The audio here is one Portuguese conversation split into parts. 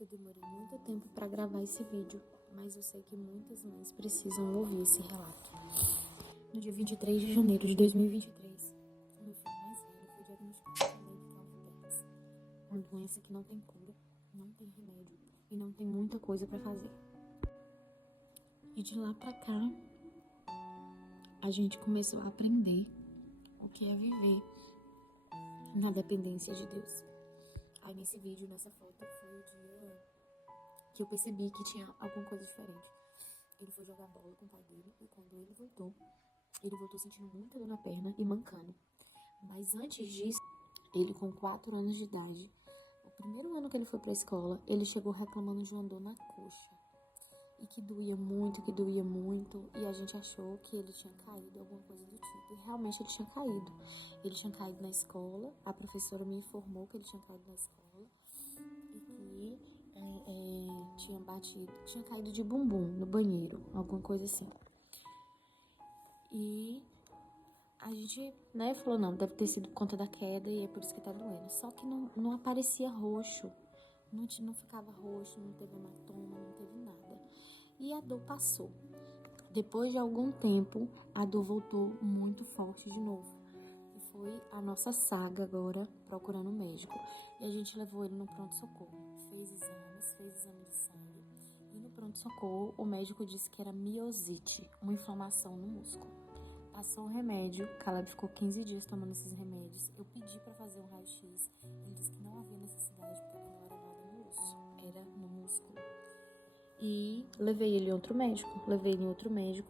Eu demorei muito tempo para gravar esse vídeo, mas eu sei que muitas mães precisam ouvir esse relato. No dia 23 de janeiro de 2023, o meu filho mais velho foi diagnosticado com alérgico ao herpes, uma doença que não tem cura, não tem remédio e não tem muita coisa para fazer. E de lá para cá, a gente começou a aprender o que é viver na dependência de Deus. Aí nesse vídeo, nessa foto, foi o dia que eu percebi que tinha alguma coisa diferente. Ele foi jogar bola com o pai dele e quando ele voltou sentindo muita dor na perna e mancando. Mas antes disso, ele com 4 anos de idade, o primeiro ano que ele foi pra escola, ele chegou reclamando de uma dor na coxa. E que doía muito, e a gente achou que ele tinha caído, alguma coisa do tipo. E realmente ele tinha caído. Ele tinha caído na escola, a professora me informou que ele tinha caído na escola e que tinha caído de bumbum no banheiro, alguma coisa assim. E a gente, falou, não, deve ter sido por conta da queda e é por isso que tá doendo. Só que não aparecia roxo, não ficava roxo, não teve hematoma, não teve nada. E a dor passou. Depois de algum tempo, a dor voltou muito forte de novo. E foi a nossa saga agora procurando um médico. E a gente levou ele no pronto-socorro. Fez exame de sangue. E no pronto-socorro, o médico disse que era miosite, uma inflamação no músculo. Passou o remédio, Caleb ficou 15 dias tomando esses remédios. Eu pedi pra fazer um raio-x. Ele disse que não havia necessidade, porque não era nada no osso, era no músculo. E levei ele em outro médico.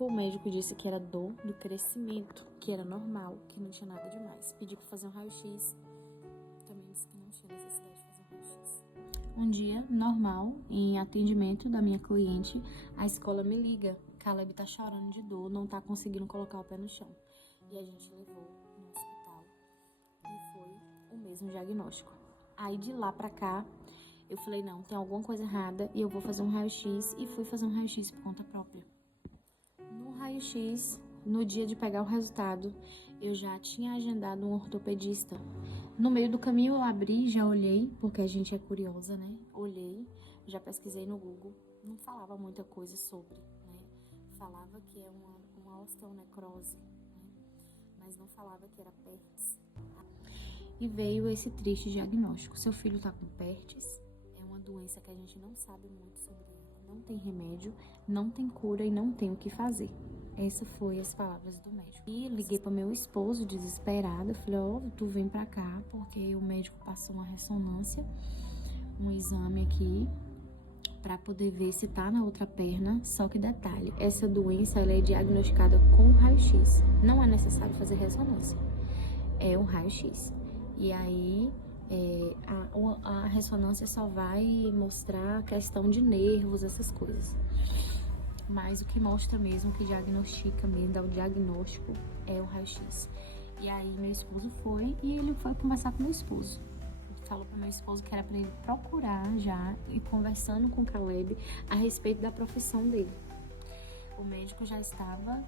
O médico disse que era dor do crescimento, que era normal, que não tinha nada demais. Pedi pra fazer um raio-x. Também disse que não tinha necessidade de fazer um raio-x. Um dia, normal, em atendimento da minha cliente, a escola me liga. Caleb tá chorando de dor, não tá conseguindo colocar o pé no chão. E a gente levou no hospital e foi o mesmo diagnóstico. Aí de lá pra cá, eu falei, não, tem alguma coisa errada e eu vou fazer um raio-x. E fui fazer um raio-x por conta própria. No raio-x, no dia de pegar o resultado, eu já tinha agendado um ortopedista. No meio do caminho eu abri, já olhei, porque a gente é curiosa, né? Olhei, já pesquisei no Google. Não falava muita coisa sobre, né? Falava que é uma osteonecrose, né? Mas não falava que era PERTS. E veio esse triste diagnóstico. Seu filho tá com PERTS, é uma doença que a gente não sabe muito sobre ela, não tem remédio, não tem cura e não tem o que fazer. Essas foram as palavras do médico. E liguei para meu esposo, desesperada, falei, tu vem pra cá, porque o médico passou uma ressonância, um exame aqui, para poder ver se tá na outra perna. Só que detalhe, essa doença ela é diagnosticada com raio-x. Não é necessário fazer ressonância, é o raio-x. E aí a ressonância só vai mostrar a questão de nervos, essas coisas. Mas o que mostra mesmo, o que diagnostica mesmo, dá o diagnóstico, é o raio-x. E aí meu esposo foi e ele foi conversar com meu esposo. Falou para meu esposo que era para ele procurar já e conversando com o Caleb a respeito da profissão dele. O médico já estava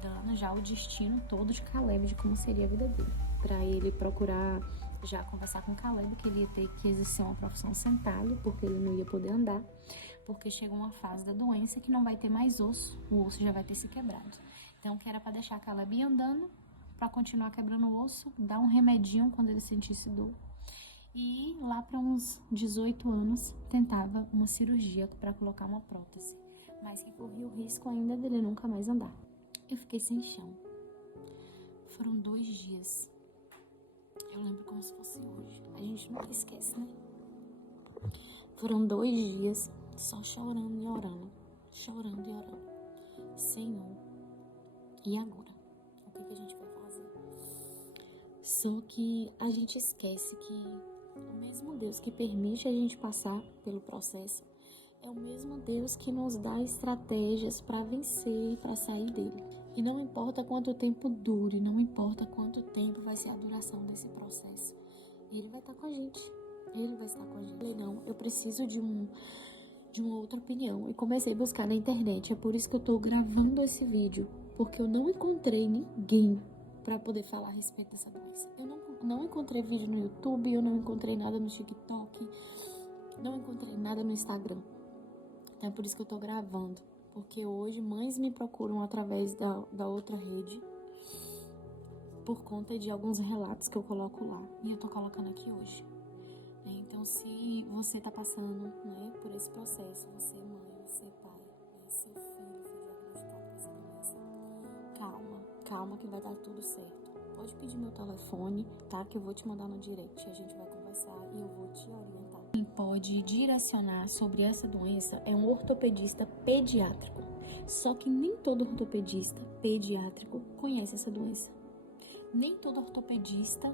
dando já o destino todo de Caleb, de como seria a vida dele. Para ele procurar já conversar com o Caleb, que ele ia ter que exercer uma profissão sentado, porque ele não ia poder andar, porque chegou uma fase da doença que não vai ter mais osso, o osso já vai ter se quebrado. Então, que era para deixar Caleb ir andando, para continuar quebrando o osso, dar um remedinho quando ele sentisse dor. E lá para uns 18 anos, tentava uma cirurgia para colocar uma prótese, mas que corria o risco ainda dele nunca mais andar. Eu fiquei sem chão. Foram 2 dias. Eu lembro como se fosse hoje. A gente nunca esquece, né? Foram 2 dias só chorando e orando. Chorando e orando. Senhor, e agora? O que a gente vai fazer? Só que a gente esquece que o mesmo Deus que permite a gente passar pelo processo é o mesmo Deus que nos dá estratégias para vencer e para sair dele. E não importa quanto tempo dure, não importa quanto tempo vai ser a duração desse processo, ele vai estar com a gente. Ele vai estar com a gente. Eu falei, não, eu preciso de uma outra opinião. E comecei a buscar na internet. É por isso que eu tô gravando esse vídeo, porque eu não encontrei ninguém para poder falar a respeito dessa doença. Eu não encontrei vídeo no YouTube, eu não encontrei nada no TikTok. Não encontrei nada no Instagram. Então é por isso que eu tô gravando. Porque hoje mães me procuram através da outra rede por conta de alguns relatos que eu coloco lá. E eu tô colocando aqui hoje. Então, se você tá passando, né, por esse processo, você mãe, você pai, né, seu filho foi diagnosticado com essa doença, calma que vai dar tudo certo. Pode pedir meu telefone, tá? Que eu vou te mandar no direct, a gente vai conversar e eu vou te orientar. Quem pode direcionar sobre essa doença é um ortopedista pediátrico. Só que nem todo ortopedista pediátrico conhece essa doença. Nem todo ortopedista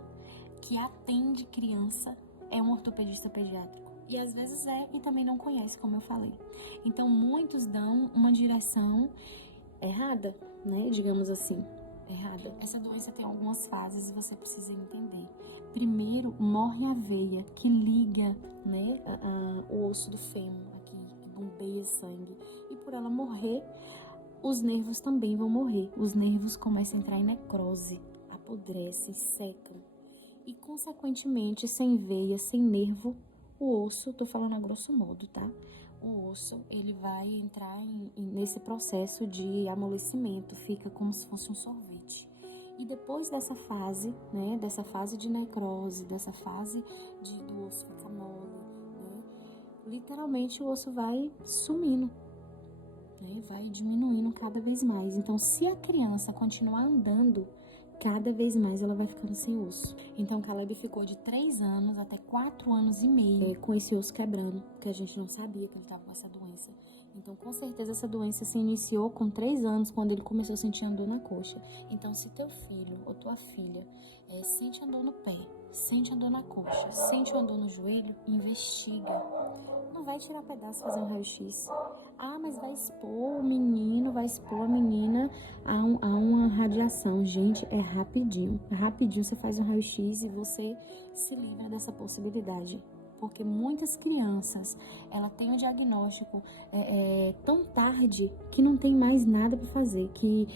que atende criança é um ortopedista pediátrico. E às vezes e também não conhece, como eu falei. Então, muitos dão uma direção errada, né? Digamos assim, errada. Essa doença tem algumas fases e você precisa entender. Primeiro, morre a veia que liga, né, o osso do fêmur, aqui, que bombeia sangue. E por ela morrer, os nervos também vão morrer. Os nervos começam a entrar em necrose, apodrecem, secam. E, consequentemente, sem veia, sem nervo, o osso, tô falando a grosso modo, tá? O osso, ele vai entrar nesse processo de amolecimento, fica como se fosse um sorvete. E depois dessa fase, né, dessa fase de necrose, dessa fase do osso ficar mole, né, literalmente o osso vai sumindo, né, vai diminuindo cada vez mais. Então, se a criança continuar andando, cada vez mais ela vai ficando sem osso. Então, Caleb ficou de 3 anos até 4 anos e meio com esse osso quebrando, porque a gente não sabia que ele estava com essa doença. Então, com certeza, essa doença se iniciou com 3 anos, quando ele começou a sentir dor na coxa. Então, se teu filho ou tua filha sente dor no pé, sente dor na coxa, sente dor no joelho, investiga. Não vai tirar pedaço, fazer um raio-x. Ah, mas vai expor o menino, vai expor a menina a uma radiação. Gente, é rapidinho. Rapidinho você faz um raio-x e você se livra dessa possibilidade. Porque muitas crianças, ela tem o diagnóstico tão tarde que não tem mais nada para fazer. Que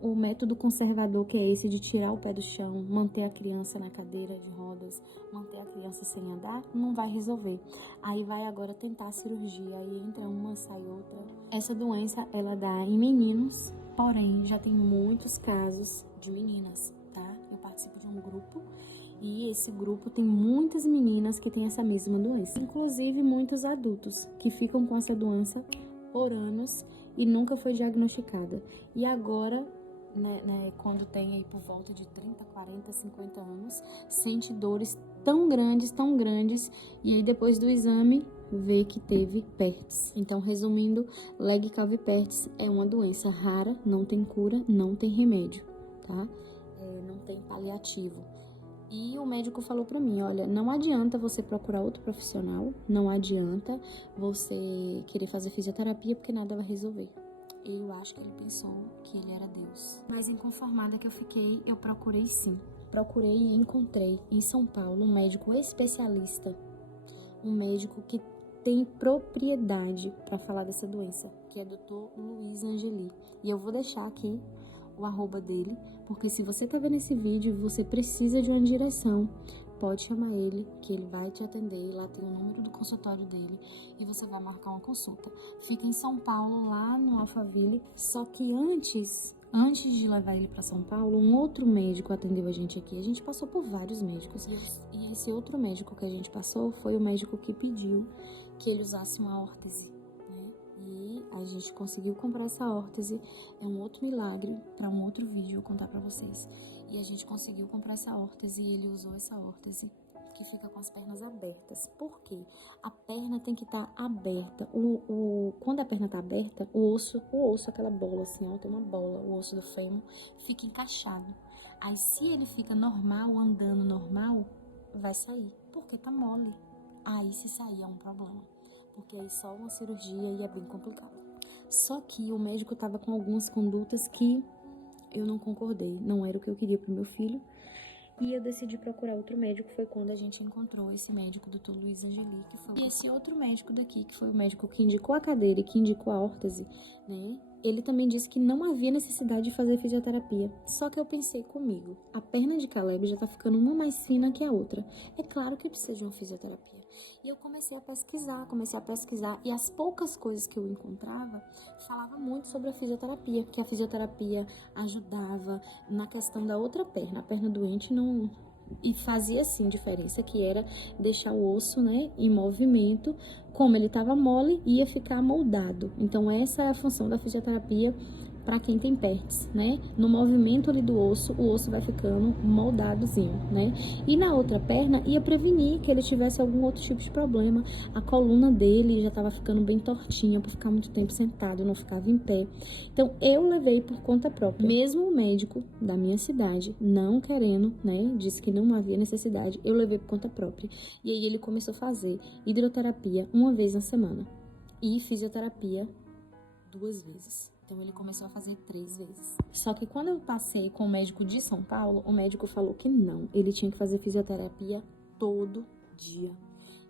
o método conservador, que é esse de tirar o pé do chão, manter a criança na cadeira de rodas, manter a criança sem andar, não vai resolver. Aí vai agora tentar a cirurgia, aí entra uma, sai outra. Essa doença, ela dá em meninos, porém já tem muitos casos de meninas, tá? Eu participo de um grupo e esse grupo tem muitas meninas que têm essa mesma doença. Inclusive muitos adultos que ficam com essa doença por anos e nunca foi diagnosticada. E agora, né, quando tem aí por volta de 30, 40, 50 anos, sente dores tão grandes, e aí depois do exame vê que teve PERTS. Então, resumindo, Legg-Calvé-Pertz é uma doença rara, não tem cura, não tem remédio, tá? Não tem paliativo. E o médico falou pra mim, olha, não adianta você procurar outro profissional, não adianta você querer fazer fisioterapia, porque nada vai resolver. Eu acho que ele pensou que ele era Deus. Mas inconformada que eu fiquei, eu procurei sim. Procurei e encontrei em São Paulo um médico especialista, um médico que tem propriedade para falar dessa doença, que é Dr. Luiz Angeli. E eu vou deixar aqui o arroba dele, porque se você tá vendo esse vídeo e você precisa de uma direção, pode chamar ele, que ele vai te atender. Lá tem o número do consultório dele e você vai marcar uma consulta. Fica em São Paulo, lá no Alphaville. Só que antes de levar ele para São Paulo, um outro médico atendeu a gente aqui. A gente passou por vários médicos. E esse outro médico que a gente passou foi o médico que pediu que ele usasse uma órtese, né? E a gente conseguiu comprar essa órtese. É um outro milagre, para um outro vídeo eu contar para vocês. E a gente conseguiu comprar essa órtese e ele usou essa órtese que fica com as pernas abertas. Por quê? A perna tem que estar aberta. Quando a perna está aberta, o osso, aquela bola assim, ó, tem uma bola, o osso do fêmur, fica encaixado. Aí se ele fica normal, andando normal, vai sair, porque tá mole. Aí se sair é um problema, porque aí só uma cirurgia e é bem complicado. Só que o médico tava com algumas condutas que eu não concordei, não era o que eu queria pro meu filho. E eu decidi procurar outro médico, foi quando a gente encontrou esse médico, Dr. Luiz Angeli, que foi... E esse outro médico daqui, que foi o médico que indicou a cadeira e que indicou a órtese, né? Ele também disse que não havia necessidade de fazer fisioterapia. Só que eu pensei comigo, a perna de Caleb já tá ficando uma mais fina que a outra. É claro que precisa de uma fisioterapia. E eu comecei a pesquisar, e as poucas coisas que eu encontrava falava muito sobre a fisioterapia, que a fisioterapia ajudava na questão da outra perna. A perna doente não... E fazia sim diferença, que era deixar o osso, né, em movimento. Como ele estava mole, ia ficar moldado. Então essa é a função da fisioterapia para quem tem PERTS, né? No movimento ali do osso, o osso vai ficando moldadozinho, né? E na outra perna ia prevenir que ele tivesse algum outro tipo de problema. A coluna dele já estava ficando bem tortinha por ficar muito tempo sentado, não ficava em pé. Então eu levei por conta própria. Mesmo o médico da minha cidade não querendo, né? Disse que não havia necessidade, eu levei por conta própria. E aí ele começou a fazer hidroterapia uma vez na semana e fisioterapia 2 vezes. Então ele começou a fazer 3 vezes. Só que quando eu passei com o médico de São Paulo, o médico falou que não, ele tinha que fazer fisioterapia todo dia.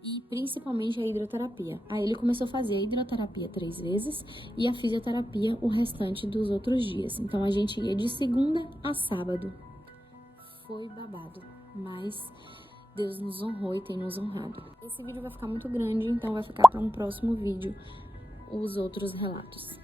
E principalmente a hidroterapia. Aí ele começou a fazer a hidroterapia 3 vezes e a fisioterapia o restante dos outros dias. Então a gente ia de segunda a sábado. Foi babado, mas Deus nos honrou e tem nos honrado. Esse vídeo vai ficar muito grande, então vai ficar para um próximo vídeo os outros relatos.